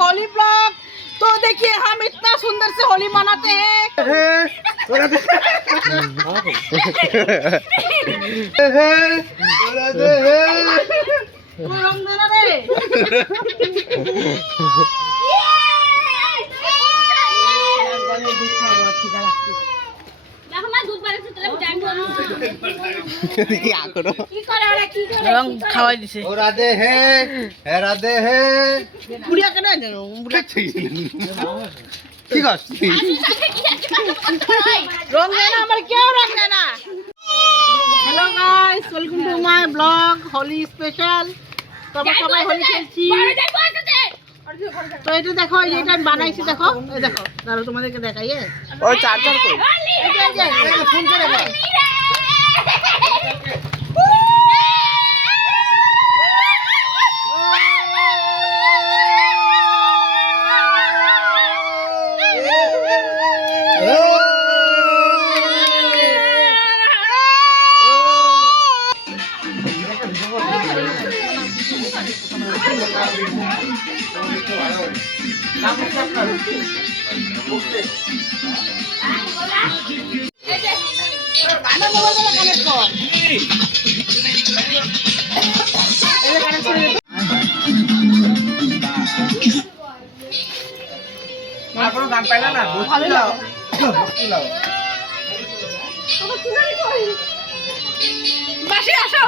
Holi blog. तो देखिए हम इतना सुंदर से होली मनाते हैं। খাওয়াই দিছে রাধে হে রাধে হে বুড়িয়া কেন কি করছিস রং দেয় না আমার কেউ রং দেয় না। Hello guys, welcome to my blog Holi special. তো আমরা সবাই হোলি খেলছি। তো এটা দেখো, এই যেটা আমি বানাইছি দেখো, এই দেখো দাঁড়াও তোমাদেরকে দেখাই। ওই চার্জার কই এই ফোন করে দাও। গান পাইলা না বাসে আসো।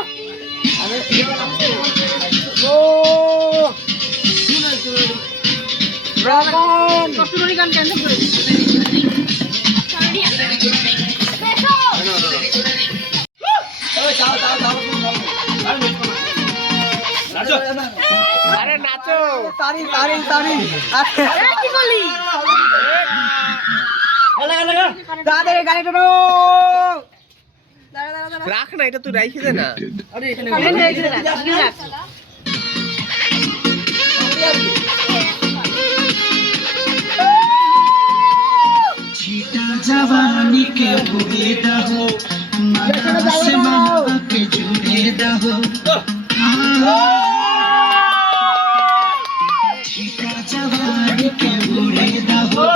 কপিবরি গান ক্যান্সেল করে আরে নাচো তারি তারি তারি কি করলি দাদা গাড়ি টোটো রাখ না, এটা তুই রাইখে দে না। আরে এখানে রাইখে দে রাখ। जीता जवानी के भूले दहो मना से मना के जुड़े दहो जीता जवानी के भूले दहो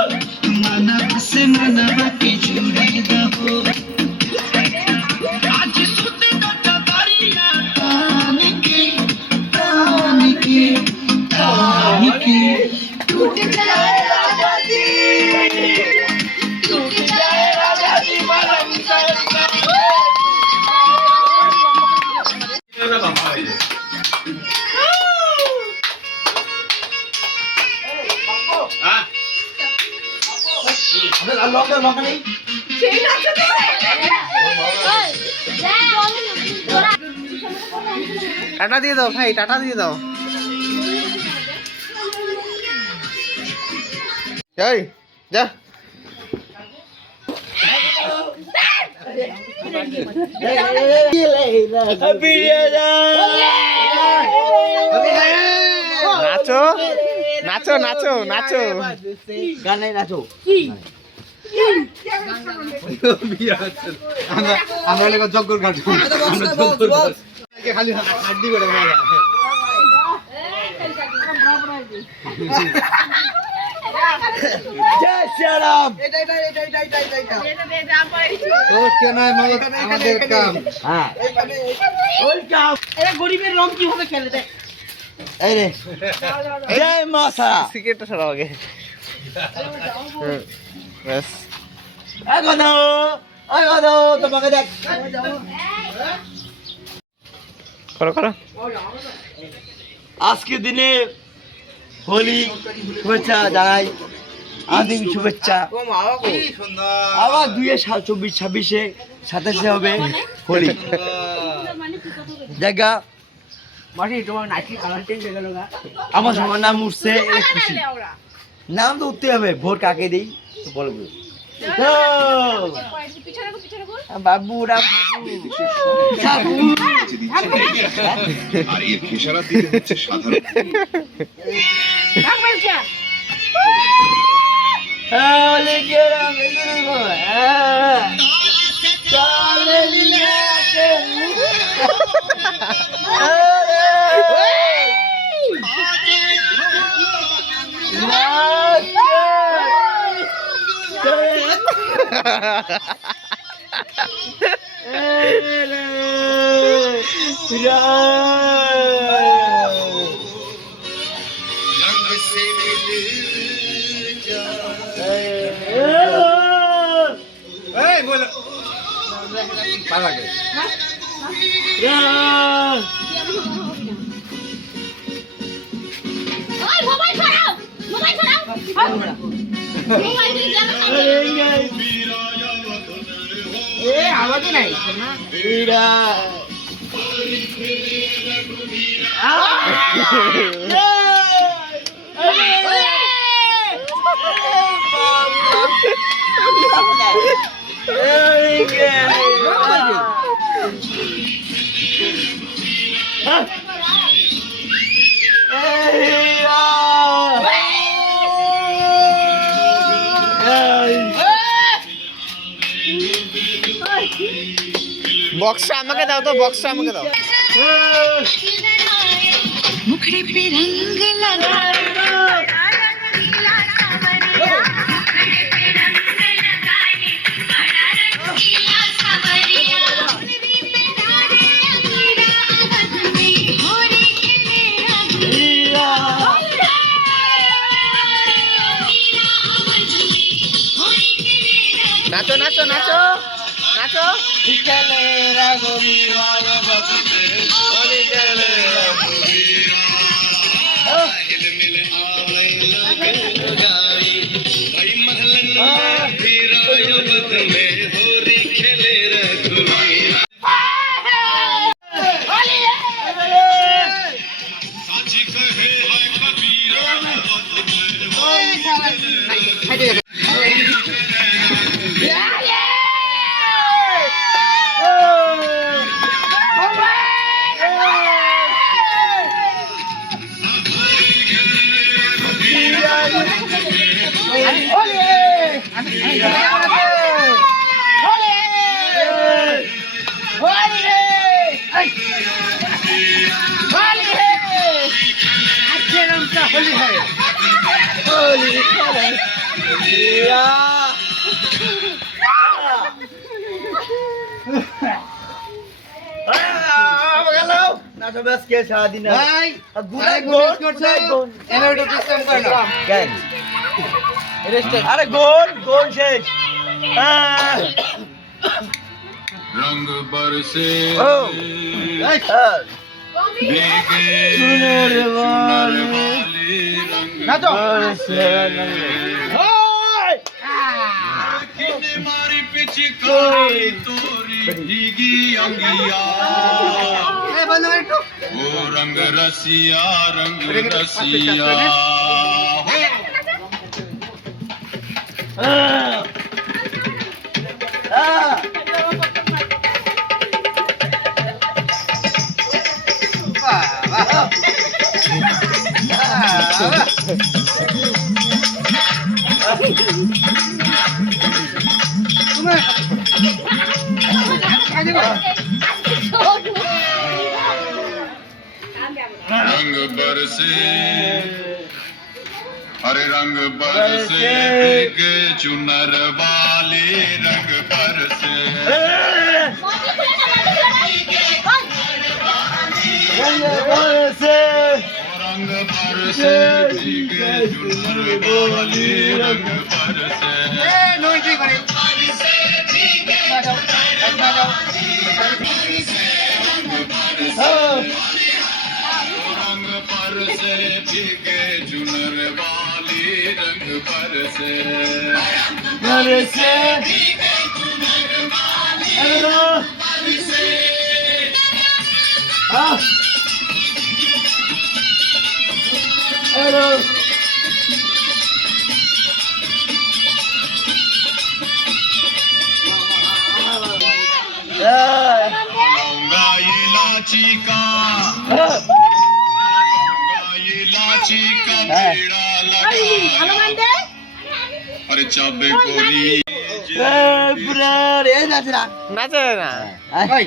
मना से मना के जुड़े दहो आज सुते दटा दरिया तान की टूट जाए राजा जी टाटा दिए दो भाई, टाटा दिए दो। जा नाचो नाचो नाचो नाचो गाने नाचो আমরা লেগে জগ্গর কাটবো খালি হাড্ডি করে মারা জয় শ্রীরাম। এটা এটা এটা এটা এটা এটা এটা তো কেন আমাদের কাম। হ্যাঁ ওই কাম এরা গরিবের রং কিভাবে খেলে দেখ। এই রে জয় মাসা সিগারেটটা সরাও আগে বাস আগো তোমাকে দেখ করো করো। আজকে দিনে হোলি শুভেচ্ছা জানাই, আদিম শুভেচ্ছা। আবার 2024-26-এ 27-এ হবে হোলি। জায়গা মাটি তোমার নাকি কালার চেঞ্জ হয়ে গেল না। আমার সবার নাম উঠছে, খুশি নাম তো উঠতে হবে। ভোট কাকে দেই বলবো, বাবু আর এর খেসারত দিতে হচ্ছে সাধারণ আওয়াজ নাই বক্সটা আমাকে দাও তো, বক্সটা আমাকে দাও। मुखड़े पे रंग लगा নাচো নাচো নাচো নাচো। সারাদিন ভাই আরে গোল গোল শেষ रंग बरसे भीगे चुनर वाले रंग बरसे किने मारी पिचकारी तोरी भीगी अंगिया वो रंग रसिया रंग बरसे हरे रंग बरसे भीगे चुनर वाले रंग बरसे रंग बरसे भीगे चुनर वाले रंग बरसे रंग बरसे भीगे चुनर वाली रंग बरसे इलायची का इलायची का पेड़ा लगा अरे चाबे कोरी এই নাচ না নাচে না এই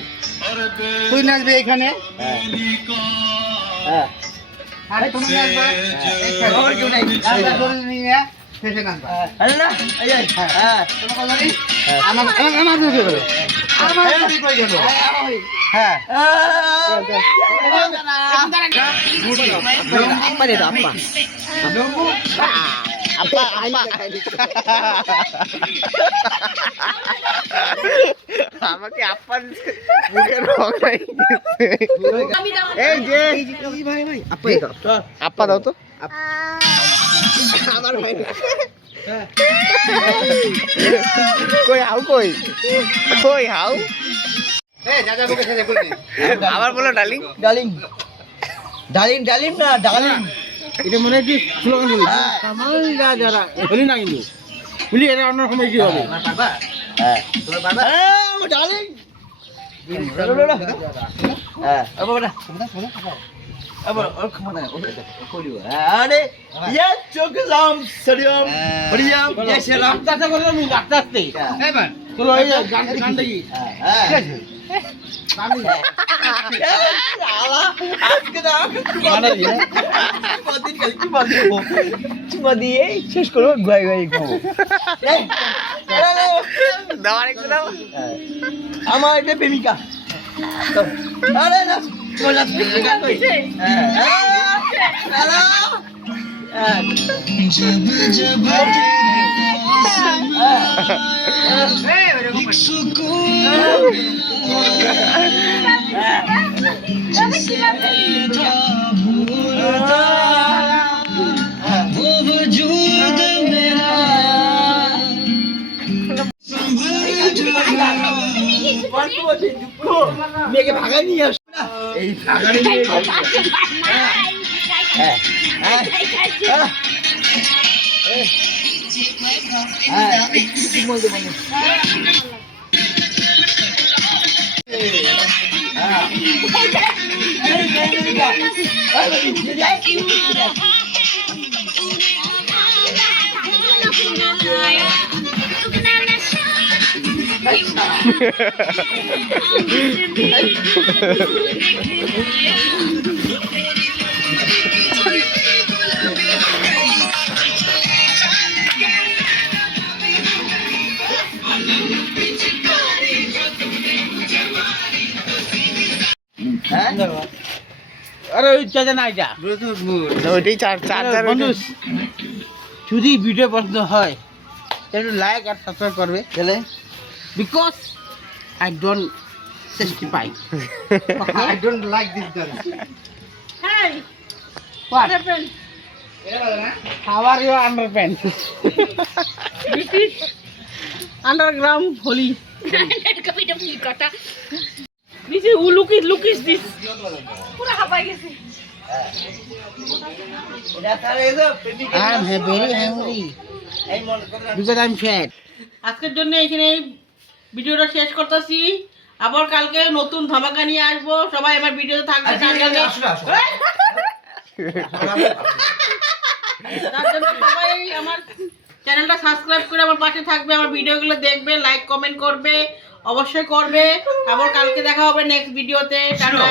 তুই নাচবে এখানে হ্যাঁ আরে তুমি নাচবে ওই কেউ নাই আমরা ধরে নিয়ে শেষে নাচবা আরে না এই হ্যাঁ তুমি কল জানি আমার ধরে করো আমার ধরে কই গেল হ্যাঁ আপা দে দাও আপা আপা আপা আমাকে আপা মুখে রং নাই এই যে ভাই ভাই আপা দাও আপা দাও তো আমার ভাই কই হাউ কই কই হাউ এই দাদা মুখে শেষে বলবি আবার বলো ডার্লিং ডালিম ডালিম ডালিম না ডালিম এটা মনে হয় কি স্লোগান বলি সামাল যারা বলি না কিন্তু বলি এটা অন্য সময় কি হবে পারবা হ্যাঁ তুমি পারবা ডালিম হ্যাঁ আবার বড় আবার ওর ক্ষমতা ও করিও আরে ইয়া চোকজাম সরিয়াম বড়িয়াম ইয়া সেরাম আস্তে করে আমি আস্তে আস্তে এবার চলো এই গান গান দেখি হ্যাঁ আলা আজকে না মানে কতদিন কাল কি বাদ দেব চুমা দিয়ে শেষ করব গাই গাই খাবো দাও আরেকটু দাও আমার এটা প্রেমিকা আরে না বলা প্রেমিকা কই হ্যালো মেয়েকে ভাগাই নিয়ে আস এই ভাগানি নিয়ে আরে ওই চাচা না এটা ওইটাই চার্জার বন্ধু যদি ভিডিও পছন্দ হয় তাহলে লাইক আর সাবস্ক্রাইব করবে চলে because I don't subscribe I don't like this dance. What? How are your underpants? Underground holy. This is look is this. I am very hungry because I am fat. আজকের জন্য এখানে ভিডিওটা শেষ করতেছি। আবার কালকে নতুন ধামাকা নিয়ে আসবো। সবাই আমার ভিডিওতে থাকবে। তার জন্য সবাই আমার চ্যানেলটা সাবস্ক্রাইব করে আমার পাশে থাকবে, আমার ভিডিওগুলো দেখবে, লাইক কমেন্ট করবে, অবশ্যই করবে। আবার কালকে দেখা হবে নেক্সট ভিডিওতে। টাটা।